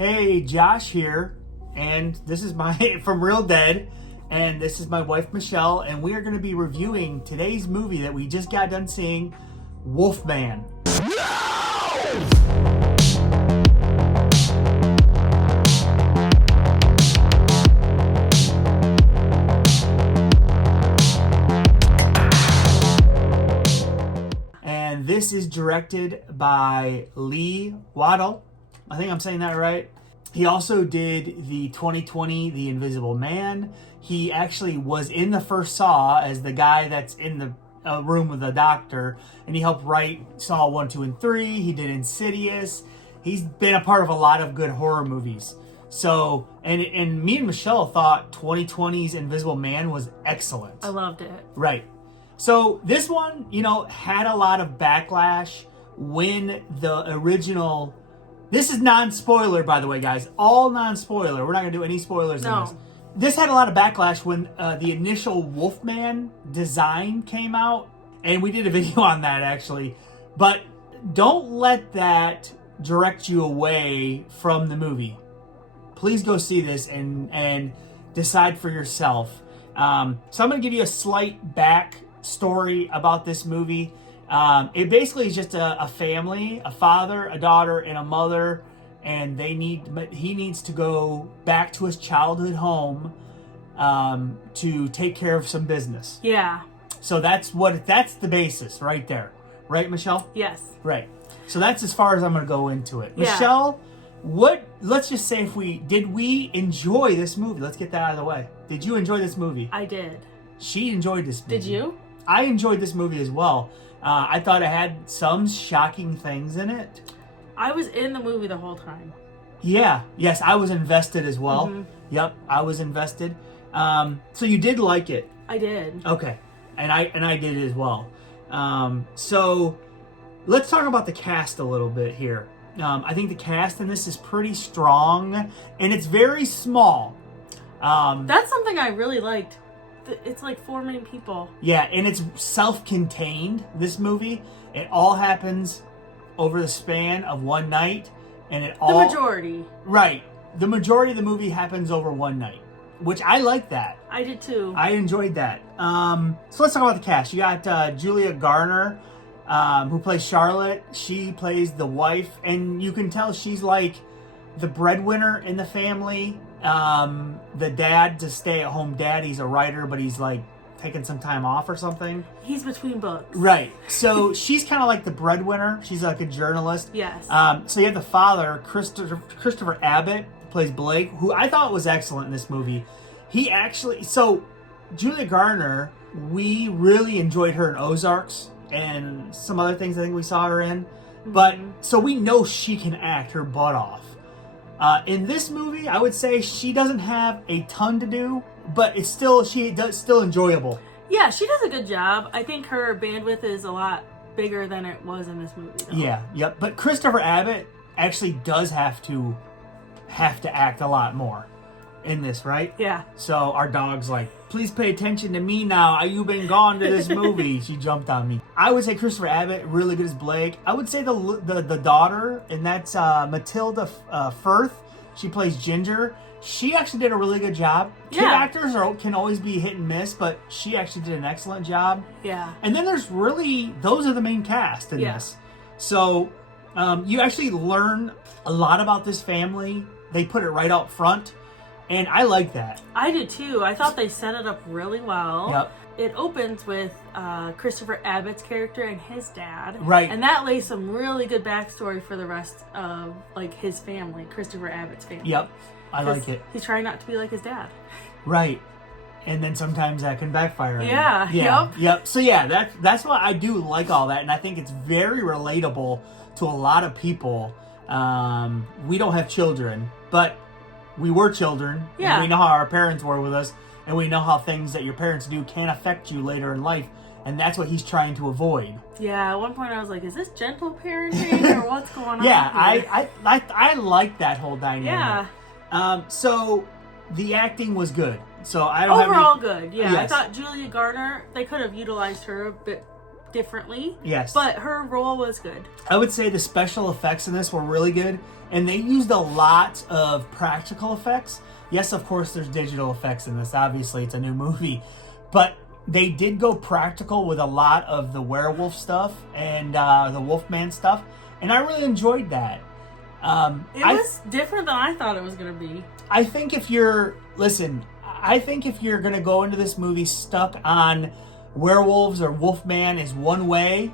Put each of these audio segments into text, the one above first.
Hey, Josh here, and this is my from Real Dead, and this is my wife Michelle, and we are going to be reviewing today's movie that we just got done seeing, Wolfman. And this is directed by Lee Waddell. I think I'm saying that right. He also did the 2020 The Invisible Man. He actually was in the first Saw as the guy that's in the room with the doctor, and he helped write Saw 1, 2, and 3. He did Insidious. He's been a part of a lot of good horror movies. So, and me and Michelle thought 2020's Invisible Man was excellent. I loved it. Right. So this one, had a lot of backlash when the original... This is non-spoiler, by the way, guys. All non-spoiler. We're not going to do any spoilers in this. This had a lot of backlash when the initial Wolfman design came out. And we did a video on that, actually. But don't let that direct you away from the movie. Please go see this and decide for yourself. So I'm going to give you a slight backstory about this movie. It basically is just a family, a father, a daughter, and a mother, and he needs to go back to his childhood home to take care of some business. Yeah. So that's the basis right there. Right, Michelle? Yes. Right. So that's as far as I'm going to go into it. Yeah. Michelle, let's just say did we enjoy this movie? Let's get that out of the way. Did you enjoy this movie? I did. She enjoyed this movie. Did you? I enjoyed this movie as well. I thought it had some shocking things in it. I was in the movie the whole time. Yeah. Yes, I was invested as well. Mm-hmm. Yep, I was invested. So you did like it? I did. Okay. And I did as well. So let's talk about the cast a little bit here. I think the cast in this is pretty strong, and it's very small. That's something I really liked. It's like 4 main people. Yeah, and it's self-contained, this movie. It all happens over the span of one night, and The majority. Right. The majority of the movie happens over one night, which I like that. I did too. I enjoyed that. So let's talk about the cast. You got Julia Garner, who plays Charlotte. She plays the wife, and you can tell she's like the breadwinner in the family. The dad, to stay-at-home dad. He's a writer, but he's like taking some time off or something. He's between books. Right. So she's kind of like the breadwinner. She's like a journalist. Yes. So you have the father, Christopher Abbott, plays Blake, who I thought was excellent in this movie. So Julia Garner, we really enjoyed her in Ozarks and some other things I think we saw her in. But so we know she can act her butt off. In this movie, I would say she doesn't have a ton to do, but it's still enjoyable. Yeah, she does a good job. I think her bandwidth is a lot bigger than it was in this movie, though. Yeah, yep. But Christopher Abbott actually does have to act a lot more in this, right? Yeah. So our dog's like, please pay attention to me now. You've been gone to this movie. She jumped on me. I would say Christopher Abbott, really good as Blake. I would say the daughter, and that's Matilda Firth. She plays Ginger. She actually did a really good job. Kid actors can always be hit and miss, but she actually did an excellent job. Yeah. And then those are the main cast in this. So you actually learn a lot about this family. They put it right out front. And I like that. I do too. I thought they set it up really well. Yep. It opens with Christopher Abbott's character and his dad. Right. And that lays some really good backstory for the rest of his family, Christopher Abbott's family. Yep. I like it. He's trying not to be like his dad. Right. And then sometimes that can backfire on you. Yeah. Yep. So yeah, that's why I do like all that, and I think it's very relatable to a lot of people. We don't have children, but we were children. Yeah. And we know how our parents were with us, and we know how things that your parents do can affect you later in life, and that's what he's trying to avoid. Yeah, at one point I was like, is this gentle parenting or what's going on Yeah, here? I like that whole dynamic. Yeah. So the acting was good. So I don't Overall have any... good. Yeah, Yes. I thought Julia Garner, they could have utilized her a bit differently. Yes. But her role was good. I would say the special effects in this were really good, and they used a lot of practical effects. Yes, of course, there's digital effects in this. Obviously, it's a new movie. But they did go practical with a lot of the werewolf stuff and the Wolfman stuff, and I really enjoyed that. It was different than I thought it was going to be. I think if you're going to go into this movie stuck on werewolves or Wolfman is one way,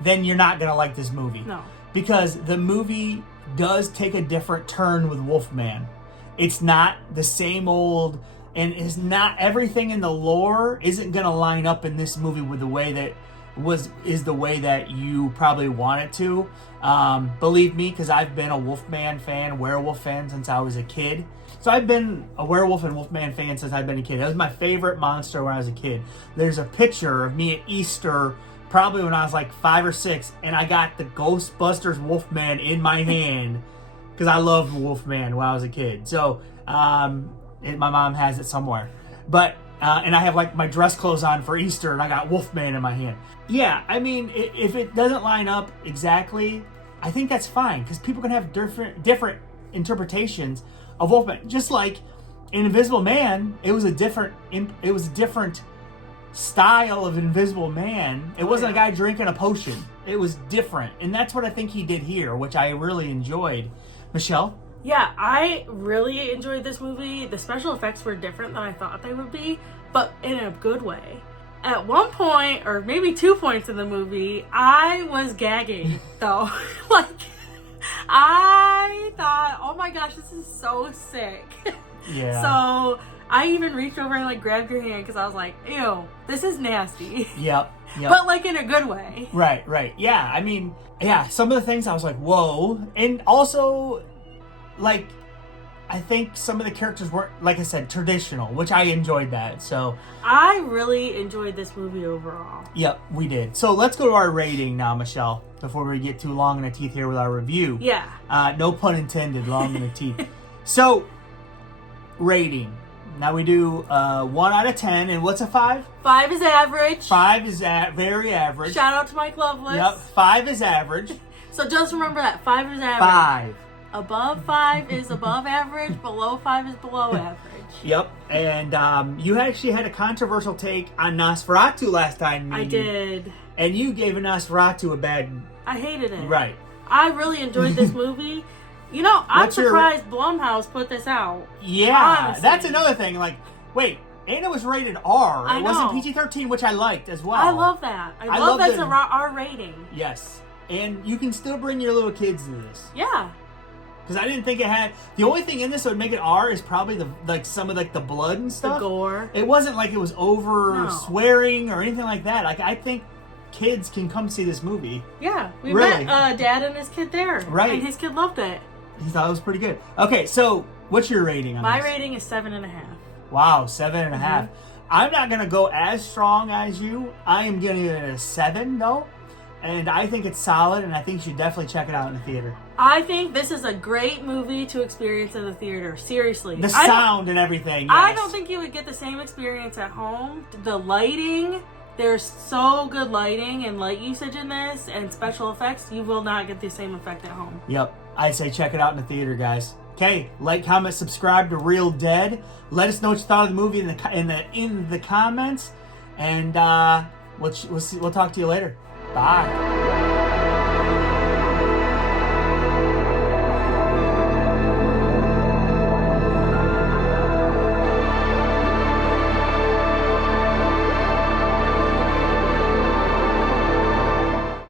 then you're not going to like this movie. No. Because the movie does take a different turn with Wolfman. It's not the same old, and is not everything in the lore isn't going to line up in this movie with the way that is the way that you probably want it to. Believe me, because I've been a Wolfman fan, werewolf fan since I was a kid. So I've been a werewolf and Wolfman fan since I've been a kid. That was my favorite monster when I was a kid. There's a picture of me at Easter, probably when I was like 5 or 6, and I got the Ghostbusters Wolfman in my hand because I loved Wolfman when I was a kid. So my mom has it somewhere. But and I have like my dress clothes on for Easter, and I got Wolfman in my hand. Yeah, I mean, if it doesn't line up exactly, I think that's fine because people can have different interpretations of Wolfman. Just like in Invisible Man, it was a different style of Invisible Man. It wasn't a guy drinking a potion. It was different, and that's what I think he did here, which I really enjoyed. Michelle? Yeah, I really enjoyed this movie. The special effects were different than I thought they would be, but in a good way. At one point, or maybe 2 points in the movie, I was gagging, though. Like, I thought, oh my gosh, this is so sick. Yeah. So, I even reached over and, like, grabbed your hand because I was like, ew, this is nasty. Yep. But, like, in a good way. Right. Yeah, I mean, yeah, some of the things I was like, whoa. And also, like, I think some of the characters weren't, like I said, traditional, which I enjoyed that. So I really enjoyed this movie overall. Yep, we did. So let's go to our rating now, Michelle, before we get too long in the teeth here with our review. Yeah. No pun intended, long in the teeth. So, rating. Now we do 1 out of 10, and what's a 5? 5 is average. 5 is very average. Shout out to Mike Loveless. Yep, 5 is average. So just remember that 5 is average. 5. Above 5 is above average. Below 5 is below average. Yep, and you actually had a controversial take on Nosferatu last time. I did. And you gave Nosferatu a bad... I hated it. Right. I really enjoyed this movie. You know, I'm surprised Blumhouse put this out. Yeah, honestly. That's another thing. Like, wait, and it was rated R. I It know. wasn't PG-13, which I liked as well. I love that. I love that's a R rating. Yes, and you can still bring your little kids to this. Yeah. Because I didn't think it had... The only thing in this that would make it R is probably some of like the blood and stuff. The gore. It wasn't like it was over swearing or anything like that. Like, I think kids can come see this movie. Yeah. We Really? met Dad and his kid there. Right. And his kid loved it. He thought it was pretty good. Okay, so what's your rating on My this? rating is 7.5. Wow, 7.5. I'm not going to go as strong as you. I am giving it a 7, though. And I think it's solid, and I think you should definitely check it out in the theater. I think this is a great movie to experience in the theater. Seriously. The sound and everything, yes. I don't think you would get the same experience at home. The lighting, there's so good lighting and light usage in this, and special effects. You will not get the same effect at home. Yep. I'd say check it out in the theater, guys. Okay, like, comment, subscribe to Real Dead. Let us know what you thought of the movie in the comments, and we'll talk to you later. Bye.